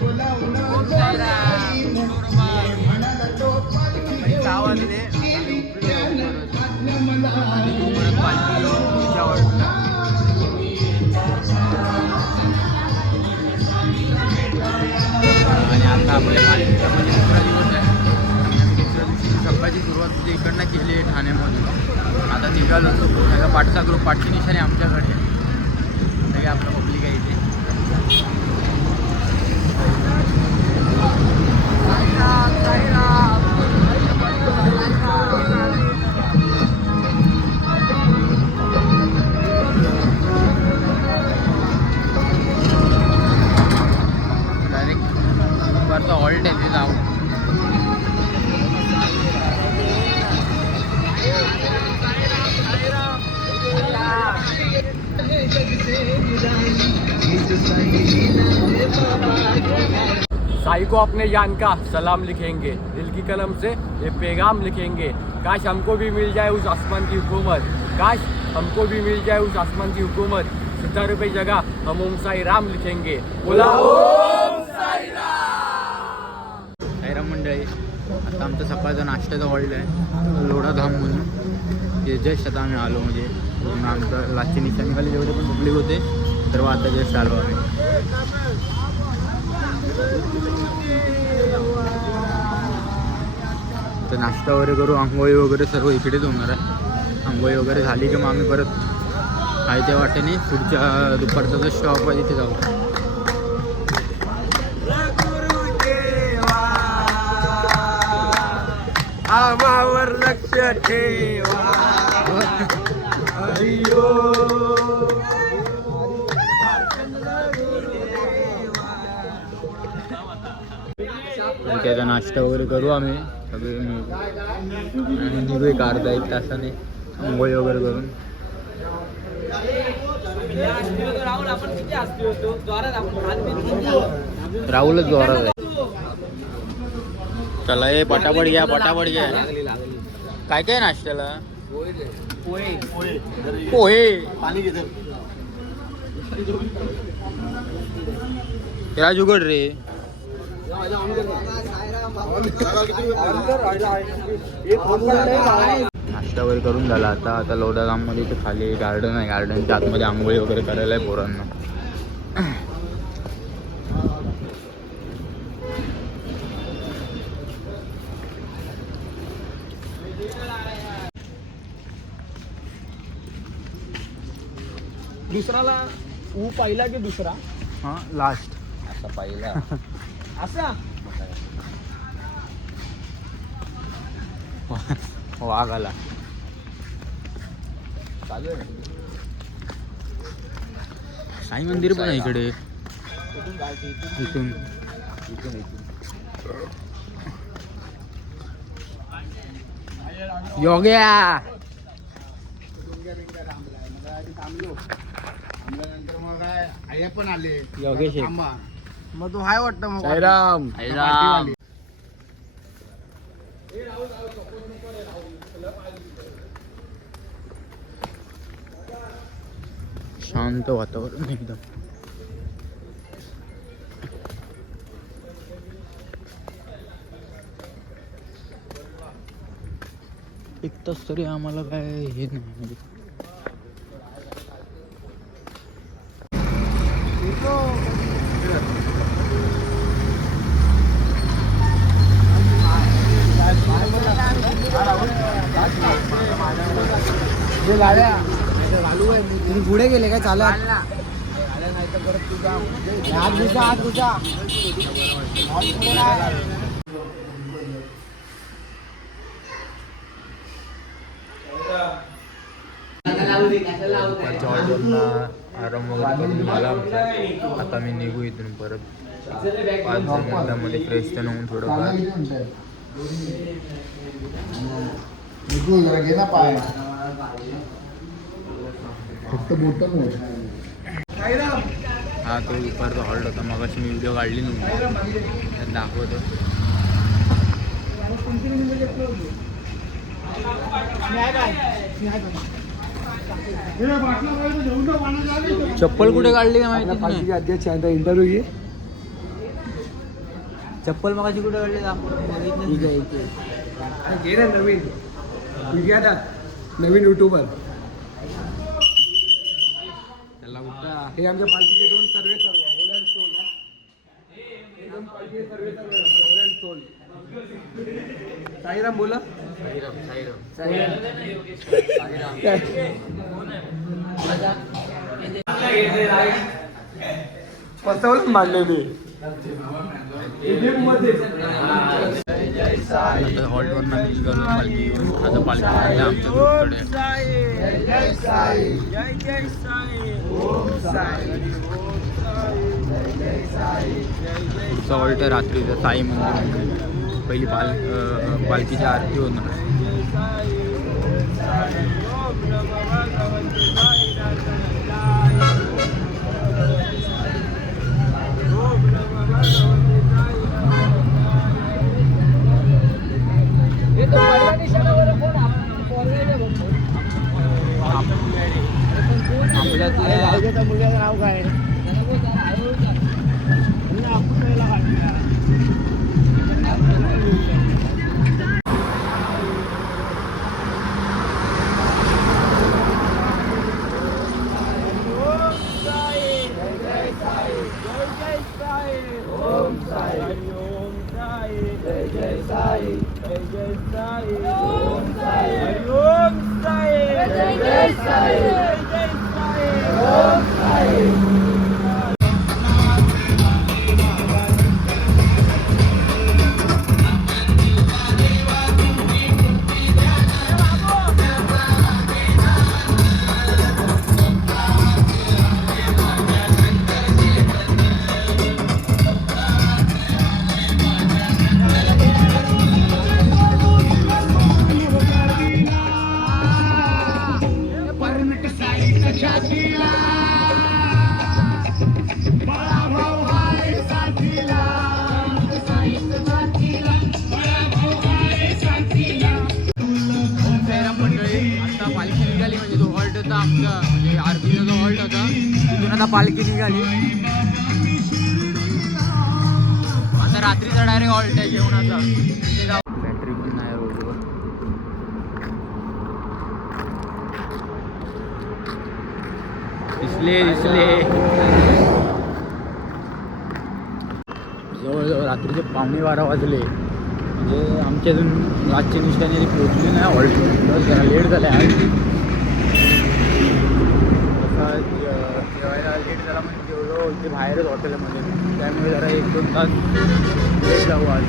आणि आता आपल्या पालखीमध्ये दुसरा दिवस आहे. दुसऱ्या दिवशी सकाळची सुरुवात इकडनं केली आहे ठाण्यामधून. आता निघालो सगळा पाठचा ग्रुप, पाठची निशाणी आमच्याकडे सगळे आपलं पब्लिक आहे इथे. डायरेक्ट दुपारचा हॉल्ट आहे ते जाऊ. साई को अपने जान का सलाम लिखेंगे, दिल की कलम से ये पैगाम लिखेंगे. काश हमको भी मिल जाए उस आसमान की हुकूमत, काश हमको भी मिल जाए उस आसमान की हुकूमत. सितारों पे जगह हम ओम साई राम लिखेंगे. बोला ओम साई राम. साईराम मंडळी, आता आमचा सकाळचा नाश्त्याचा हॉल्ट आहे लोढाधाम म्हणून. ते जस्ट आता आम्ही आलो, म्हणजे पूर्ण आमचं लास्टची निशाणी खाली जेवढे पण पब्लिक होते तर आता जस्ट आलो आम्ही. तर नाश्ता वगैरे करू, आंघोळी वगैरे सर्व इकडेच होणार आहे. आंघोळी वगैरे झाली की मग आम्ही परत आहे त्या वाटेने पुढच्या दुपारचा जो स्टॉप आहे तिथे जाऊ. आमावर लक्ष ठेवा. त्याचा नाश्ता वगैरे करू आम्ही सगळे आणि निघू एक अर्धा एक तासाने आंघोळी वगैरे करून. राहुलच जोरात आहे. चला हे पटापट घ्या, पटापट घ्या. काय काय नाश्त्याला? पोहे. राज उघड रे. नाश्ता वगैरे करून झाला. आता लोढाधाममध्ये इथे खाली गार्डन आहे, गार्डनच्या आतमध्ये आंघोळी वगैरे करायला आहे पोरांना. दुसराला ऊ पहिला की दुसरा? हां लास्ट. असा पहिला असा वाघ आला. चालू आहे. साई मंदिर पण आहे इकडे. इथून योग्या पण आले योगेश मग तो हाय वाटतं. मग साईराम. शांत वातावरण एकदम. एक तास तरी आम्हाला काय हे नाही म्हणजे. गाड्या चालू आहे. तुम्ही पुढे गेले काय? चालत नाही तर परत तुझा हात घुसा, हात घुसा. आराम वगैरे करून झाला आमचा. आता मी निघू इथून परत 5 मिनिटांमध्ये फ्रेश तर होऊन थोडंफार. घे ना पाय. फक्त बोटन हा तो दुपारचा हॉल्ट होता. मग अशी मी व्हिडिओ काढली नव्हती, दाखवतो. चप्पल कुठे काढली का माहिती नाही. अध्यक्ष इंटरव्ह्यू घे. चप्पल मगाशी कुठे काढले ठीक आहे इथे घे ना नवीन घ्या नवीन युट्यूबर त्याला उठा. हे आमच्या पालखीचे दोन सर्वे ओलँड सोल हे दोन पालखीचे सर्वे ओलँड सोल साईराम बोला फसवलं मांडले मी आता हॉल्टवरनं मी निघालो पालखी घेऊन. आता पालखी आली आमच्या ग्रुपकडे. पुढचा हॉल्ट रात्रीचं साई मंदिर. पहिली पालखीची आरती होणार. आपल्याचं मुलाचं नाव काय आता पालखी निघाली. आता रात्रीचा डायरेक्ट हॉल्ट आहे जेवणाचा. बॅटरी पण नाही रोडवर. दिसले जवळजवळ रात्रीचे 11:15 वाजले. म्हणजे आमच्या अजून रातच्या निष्ठाने पोहोचली नाही हॉल्ट. जरा लेट झालं आहे. जेवायला लेट झाला म्हणजे जेवलो इथे बाहेरच हॉटेलमध्ये. त्यामुळे जरा 1-2 तास लेट जाऊ आज.